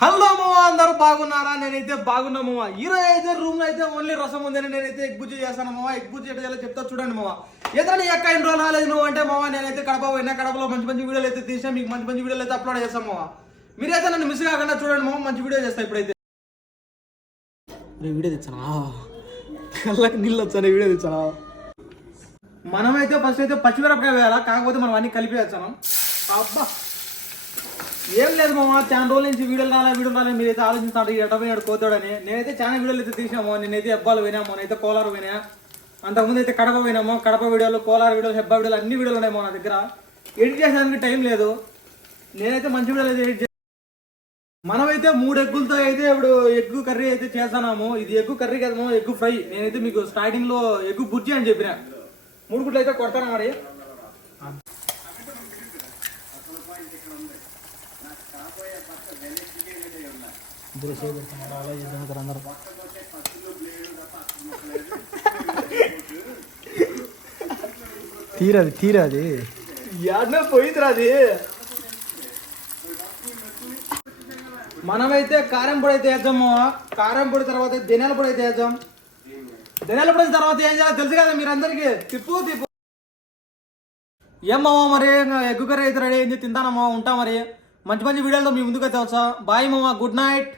Hello మామ, అందరూ బాగున్నారా? నేనైతే బాగున్నా మామ. ఈరోజు అయితే రూమ్ లో అయితే ఓన్లీ రసం ఉందని నేనైతే ఎగ్ బుజ్జి చేస్తాను మామ. ఎగ్ బుజ్జి ఎట్లా చేయాలో చెప్తా చూడండి మామ. ఏదైనా నీ అక్క ఇన్ని రోజులు రాలేదు నువ్వు అంటే మామ, నేనైతే కడప పోయినా, కడపలో మంచి మంచి వీడియోలు అయితే తీసా, మీకు మంచి మంచి వీడియోలు అయితే అప్లోడ్ చేస్తాం మామ. మీరైతే నన్ను మిస్ కాకుండా చూడండి మామ, మంచి వీడియో చేస్తా ఇప్పుడైతే. వీడియో తెచ్చానా, కళ్ళకి నీళ్ళు వచ్చాను, వీడియో తెచ్చానా. మనమైతే ఫస్ట్ అయితే పచ్చిమిరపకాయ వేయాలా, కాకపోతే మనం అన్ని కలిపి వేస్తాను. అబ్బా ఏం లేదు మామ, చాలా రోజుల నుంచి వీడియోలు రాలే మీరైతే ఆలోచిస్తాడు ఎట పోయినాడు కోతాడని. నేనైతే చాలా వీడియోలు అయితే తీసాము. నేనైతే హెబ్బాలు పోయినాము, నేనైతే కోలారు పోయినా, అంతకుముందు అయితే కడప పోయినాము. కడప వీడియోలు, కోలారు వీడియోలు, హెబ్బా వీడియోలు అన్ని వీడియోలు ఉన్నాయి నా దగ్గర. ఎడిట్ చేసేదానికి టైం లేదు. నేనైతే మంచి వీడియోలు అయితే ఎడిట్ చేస్తాను. మనమైతే 3 ఎగ్గులతో అయితే ఇప్పుడు ఎగ్గు కర్రీ అయితే చేస్తున్నాము. ఇది ఎగ్గు కర్రీ కదా, ఎగ్గు ఫ్రై. నేనైతే మీకు స్టార్టింగ్ లో ఎగ్గు బుర్జీ అని చెప్పిన. 3 గుడ్లు అయితే కొడతాను మరి. తీరది యాడనే పోయిందిరా అది. మనమైతే కారం పొడి అయితే వేద్దాము. కారం పొడి తర్వాత ధనియాల పొడి అయితే వేద్దాం. ధనియాల పొడి తర్వాత ఏం చేయాలో తెలుసు కదా మీరందరికీ. తిప్పు ఏమమ్మా మరి, ఎగ్గు కర్రీ అయితే రెడీ అయింది, తింటానమ్మా. ఉంటా మరి. మంచి మంచి వీడియోలతో మీ ముందుకు అయితే వచ్చా. బాయ్ మామ, గుడ్ నైట్.